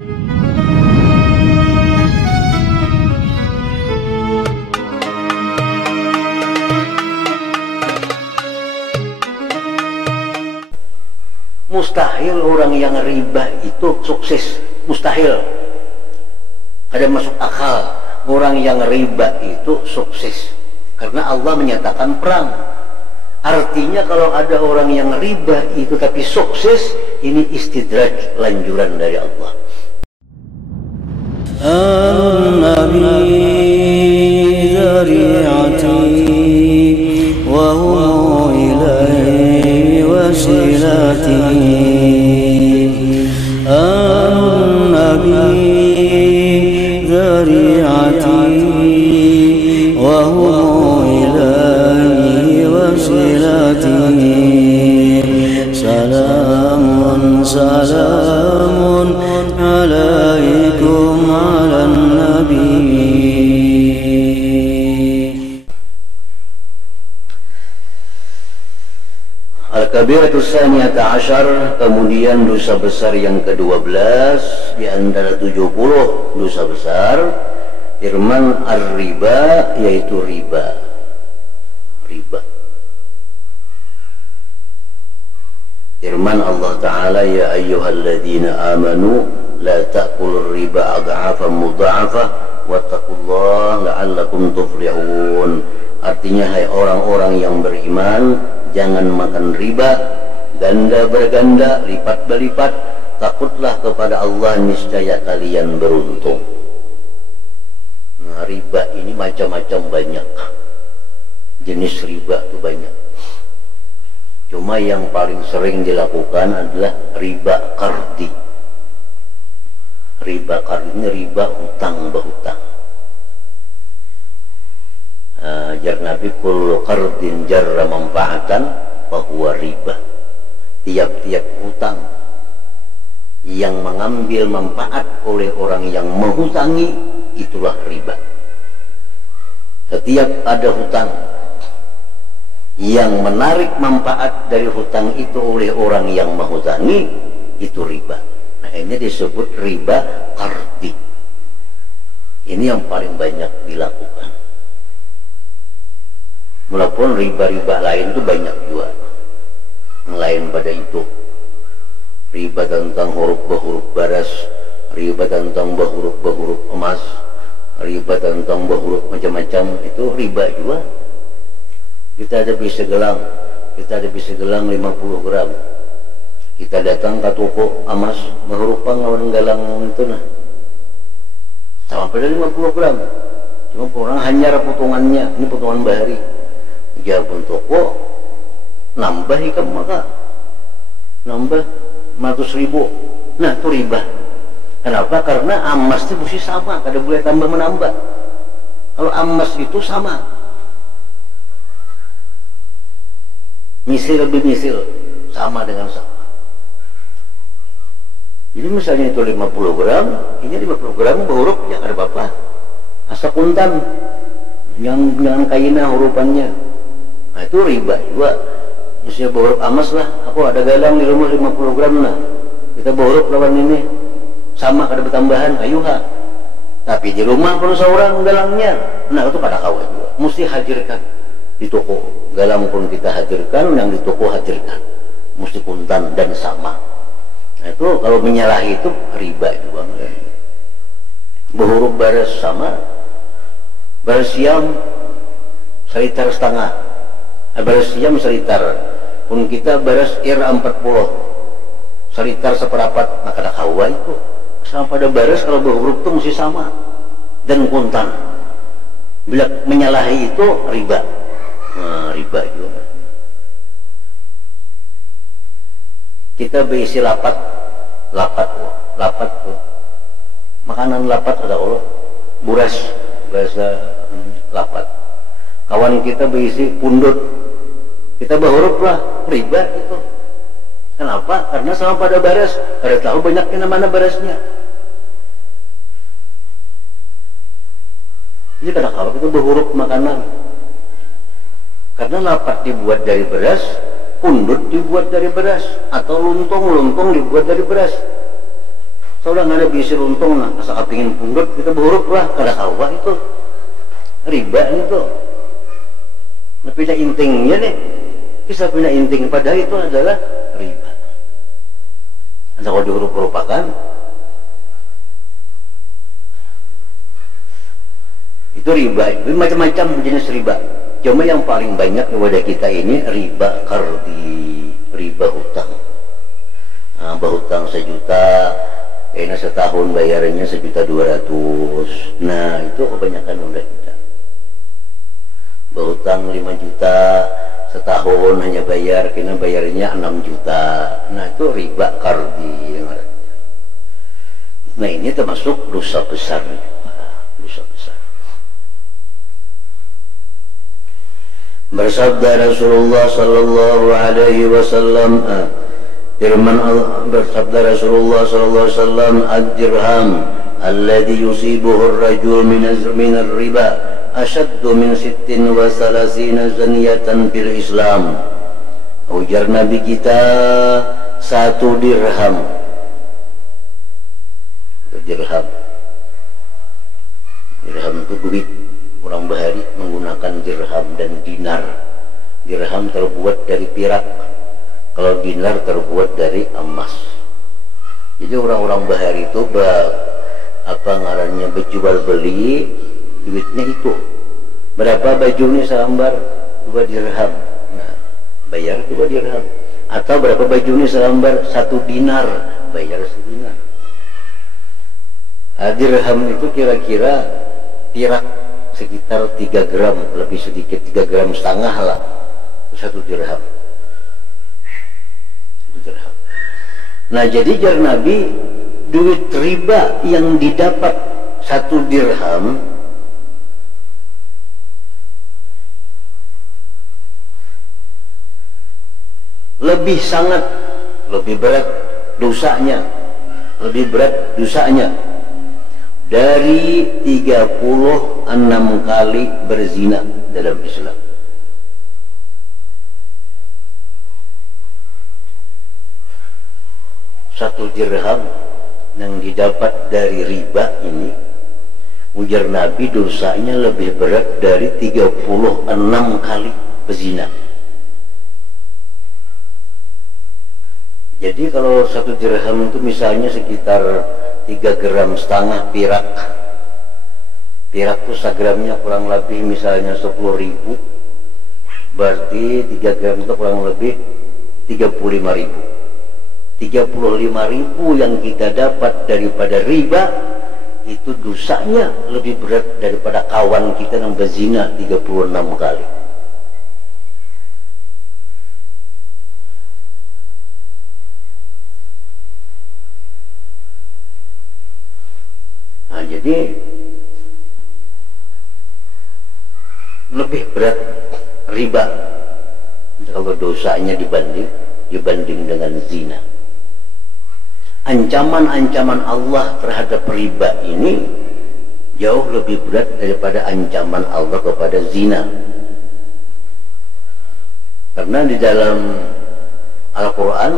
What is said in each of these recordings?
Mustahil orang yang riba itu sukses, mustahil. Ada masuk akal orang yang riba itu sukses, karena Allah menyatakan perang. Artinya kalau ada orang yang riba itu tapi sukses, ini istidraj, lanjuran dari Allah. An-Nabi dzari'ati wa hum ilaihi wasilati. An-Nabi dzari'ati wa hum ilaihi wasilati. Salamun salamun alaikum ala nabi. Al-Kabiratus Tsaniyata Asyar, kemudian dosa besar yang ke-12 di antara 70 dosa besar, firman ar-riba, yaitu riba. Riba. Firman Allah Ta'ala, ya ayyuhalladzina amanu la ta'kulur riba adha'afan mudha'afah wattaqullaha la'allakum tuflihun. Artinya, hai orang-orang yang beriman, jangan makan riba ganda berganda, lipat berlipat. Takutlah kepada Allah, niscaya kalian beruntung. Nah, riba ini macam-macam, banyak jenis riba itu banyak. Cuma yang paling sering dilakukan adalah riba qardi. Riba qardi ini riba hutang berhutang. Jar Nabi, kullu qardin jarra manfaatan fahuwa riba. Tiap-tiap hutang yang mengambil manfaat oleh orang yang menghutangi, itulah riba. Setiap ada hutang yang menarik manfaat dari hutang itu oleh orang yang menghutangi, itu riba. Nah, ini disebut riba qardi. Ini yang paling banyak dilakukan. Walaupun riba-riba lain itu banyak juga. Yang lain pada itu, riba tentang huruf-huruf baras, riba tentang huruf-huruf emas, riba tentang huruf macam-macam, itu riba juga. Kita ada beli segelang, kita ada beli segelang 50 gram. Kita datang ke toko emas, berhurupang lawan galang itu nah. Sama pada 50 gram. Cuma orang hanyar potongannya, ini potongan bahari. Dia pun toko nambah ikam maka nambah 100.000. Nah, itu riba. Kenapa? Karena emas itu mesti sama, kada boleh tambah menambah. Kalau emas itu sama, misil lebih misil, sama dengan sama. Jadi misalnya itu 50 gram, ini 50 gram berhuruf, ya ada apa-apa. Asa kuntan, jangan kaina hurufannya. Nah, itu riba juga. Misalnya berhuruf emas lah, aku ada galang di rumah 50 gram lah, kita berhuruf lawan ini, sama ada bertambahan, ayo ha. Tapi di rumah pun seorang galangnya, nah itu pada kawan juga, mesti hadirkan. Di toko galang pun kita hadirkan, yang di toko hadirkan, mesti kuntan dan sama. Nah, itu kalau menyalahi itu riba juga. Berhuruf baras sama, baras siam selitar setengah, baras siam selitar, pun kita baras ir 40 selitar seperapat, maka ada kawa itu sama pada baras. Kalau berhuruf itu mesti sama dan kuntan. Bila menyalahi itu riba. Nah, riba juga. Kita berisi lapat makanan lapat ada Allah, buras bahasa lapat. Kawan kita berisi pundut, kita berhuruf lah, riba itu. Kenapa? Karena sama pada baras, kada tahu banyaknya mana barasnya. Jadi kada kalau kita berhuruf makanan. Karena lapat dibuat dari beras, pundut dibuat dari beras, atau luntong dibuat dari beras. Soalnya nggak ada bisir untung nah, asa kapingin pundut kita buruk lah kada kawa itu riba itu. Nah pindah intingnya nih, kisah pindah inting pada itu adalah riba. Anda kalau dihurup-hurupakan itu riba, itu macam-macam jenis riba. Cuma yang paling banyak kepada kita ini riba kardi, riba hutang. Nah, hutang 1 juta, kayaknya setahun bayarnya 1.200.000. Nah itu kebanyakan udah kita. Berhutang 5 juta, setahun hanya bayar, kayaknya bayarnya 6 juta. Nah itu riba kardi. Nah ini termasuk dosa besar, dosa besar. Bersabda Rasulullah sallallahu alaihi wasallam, firman Allah, bersabda Rasulullah sallallahu alaihi wasallam, ad-dirham alladhi yusibuhu ar-rajul min ar-riba ashaddu min 36 zaniyatan fil Islam. Ujar Nabi kita, 1 dirham. Dirham itu duit. Orang Bahari menggunakan dirham dan dinar. Dirham terbuat dari perak, kalau dinar terbuat dari emas. Jadi orang-orang Bahari itu apa ngarannya berjual beli duitnya itu. Berapa baju ini selembar? 2 dirham. Nah, bayar 2 dirham. Atau berapa baju ini selembar? 1 dinar, bayar 1 dinar. Dirham itu kira-kira perak sekitar 3 gram, lebih sedikit 3,5 gram lah, 1 dirham. 1 dirham. Nah jadi jar Nabi, duit riba yang didapat 1 dirham lebih sangat, lebih berat dosanya, lebih berat dosanya dari 36 kali berzina dalam Islam. Satu dirham yang didapat dari riba ini, ujar Nabi, dosanya lebih berat dari 36 kali berzina. Jadi kalau 1 dirham itu misalnya sekitar 3,5 gram perak. Perak itu sagramnya kurang lebih misalnya 10.000. Berarti 3 gram itu kurang lebih 35.000. 35.000 yang kita dapat daripada riba itu dosanya lebih berat daripada kawan kita yang berzina 36 kali. Nah, jadi lebih berat riba kalau dosanya dibanding dengan zina. Ancaman-ancaman Allah terhadap riba ini jauh lebih berat daripada ancaman Allah kepada zina. Karena di dalam Al-Quran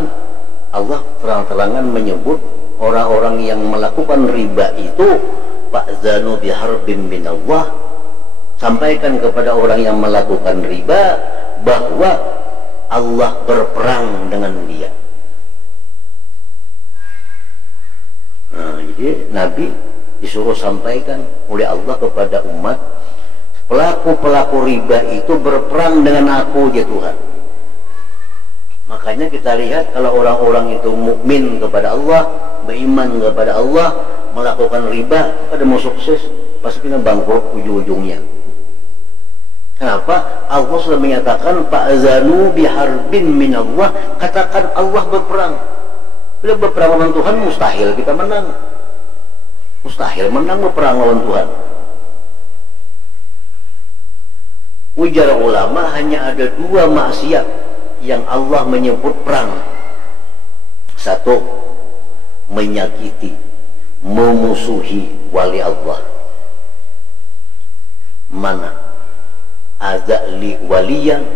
Allah terang-terangan menyebut orang-orang yang melakukan riba itu fa'zanu biharbin minallah, sampaikan kepada orang yang melakukan riba bahwa Allah berperang dengan dia. Nah, jadi Nabi disuruh sampaikan oleh Allah kepada umat, pelaku-pelaku riba itu berperang dengan aku ya Tuhan. Makanya kita lihat kalau orang-orang itu mukmin kepada Allah, beriman kepada Allah, melakukan riba, pada mau sukses, pasti kena bangkrut ujung-ujungnya. Kenapa? Allah sudah menyatakan fa'zanu biharbin minallah, katakan Allah berperang. Bila berperang lawan Tuhan mustahil kita menang. Mustahil menang berperang lawan Tuhan. Ujar ulama hanya ada 2 maksiat yang Allah menyebut perang. 1, menyakiti, memusuhi wali Allah. Mana? Azali waliyan,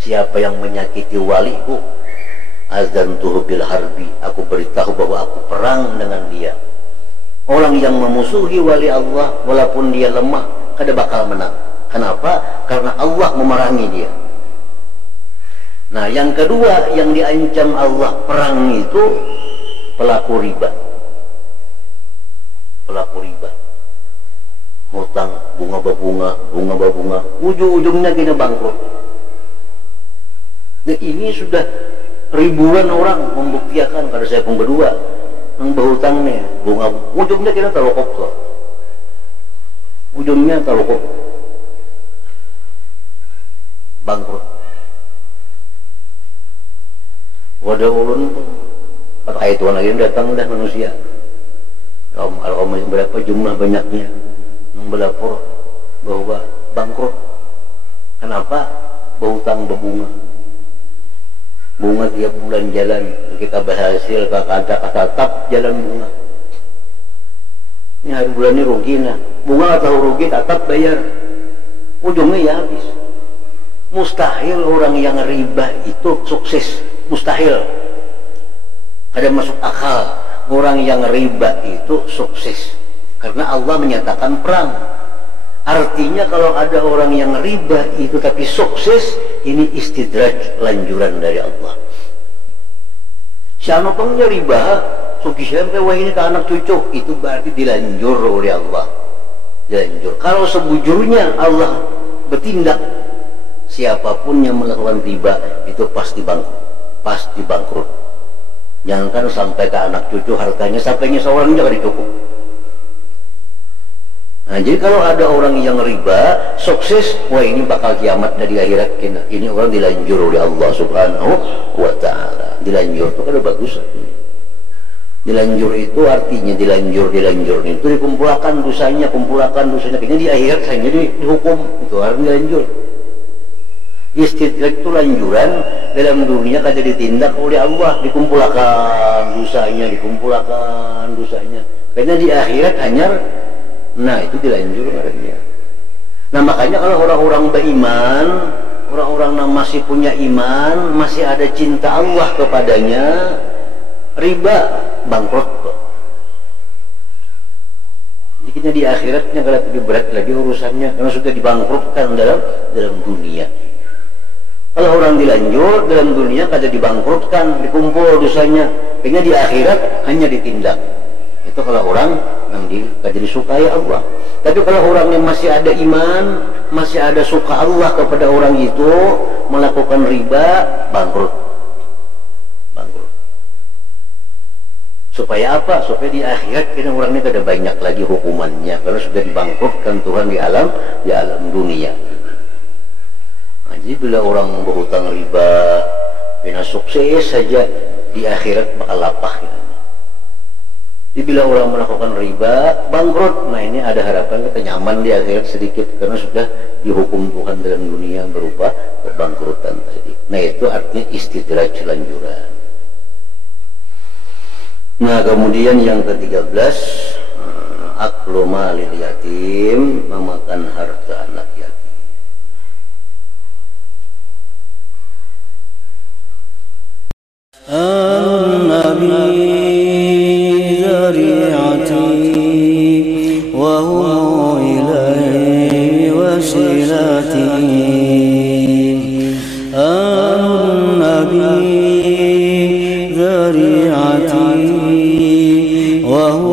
siapa yang menyakiti waliku, azantuhu bil harbi, aku beritahu bahwa aku perang dengan dia. Orang yang memusuhi wali Allah walaupun dia lemah kada bakal menang. Kenapa? Karena Allah memerangi dia. Nah, yang kedua yang diancam Allah perang itu pelaku riba. Pelaku riba. Hutang bunga babunga, ujung-ujungnya kena bangkrut. Nah, ini sudah ribuan orang membuktikan pada saya pun berdua yang berhutangnya bunga, ujungnya kena talokop tuh. Ujungnya talokop. Bangkrut. Wadah ulun pada ayat Tuhan lagi datang dah manusia. Kalau berapa jumlah banyaknya yang berlapor bahwa bangkrut. Kenapa? Berhutang berbunga. Bunga tiap bulan jalan, kita berhasil kata tetap jalan bunga. Ini hari bulan ini rugi nah. Bunga atau rugi tetap bayar. Ujungnya ya habis. Mustahil orang yang riba itu sukses. Mustahil. Ada masuk akal orang yang riba itu sukses. Karena Allah menyatakan perang. Artinya kalau ada orang yang riba itu tapi sukses, ini istidraj, lanjuran dari Allah. Siapa pengnya riba, sukses wah ini ke anak cucu, itu berarti dilanjur oleh Allah. Dilanjur. Kalau sebujurnya Allah bertindak, siapapun yang melakukan riba itu pasti bangkrut. Pasti bangkrut. Jangankan sampai ke anak cucu hartanya, sampainya seorang jangan dicukup. Nah, jadi kalau ada orang yang riba sukses, wah ini bakal kiamat dari akhirat kita. Ini orang dilanjur oleh Allah Subhanahu wa Ta'ala. Dilanjur itu kan bagus. Dilanjur itu artinya dilanjur itu dikumpulkan dosanya, kayaknya di akhirat hanya dihukum. Itu artinya dilanjur. Istidraj itu lanjuran dalam dunia kada ditindak oleh Allah, dikumpulkan dosanya. Karena di akhirat hanya, nah itu dilanjur katanya. Nah makanya kalau orang-orang beriman, orang-orang yang masih punya iman, masih ada cinta Allah kepadanya, riba bangkrut kok. Jadi kita di akhiratnya kalau lebih berat lagi urusannya, karena sudah dibangkrutkan dalam dunia. Kalau orang dilanjur dalam dunia kada dibangkrutkan, dikumpul dosanya, kayaknya di akhirat hanya ditindak. Itu kalau orang yang kada disukai Allah. Tapi kalau orang yang masih ada iman, masih ada suka Allah kepada orang itu, melakukan riba, bangkrut. Supaya apa? Supaya di akhirat kira orang ini kada banyak lagi hukumannya, karena sudah dibangkrutkan Tuhan di alam dunia. Nah, jadi bila orang berhutang riba, bina sukses saja, di akhirat bakal lapah. Jadi bila orang melakukan riba, bangkrut. Nah ini ada harapan kita nyaman di akhirat sedikit, karena sudah dihukum Tuhan dalam dunia berupa kebangkrutan tadi. Nah itu artinya istidraj lanjuran. Nah kemudian yang ke-13, aklu malil yatim, memakan harta anak yatim. النبي ذريعتي وهو إليه وسيلتي النبي ذريعتي وهو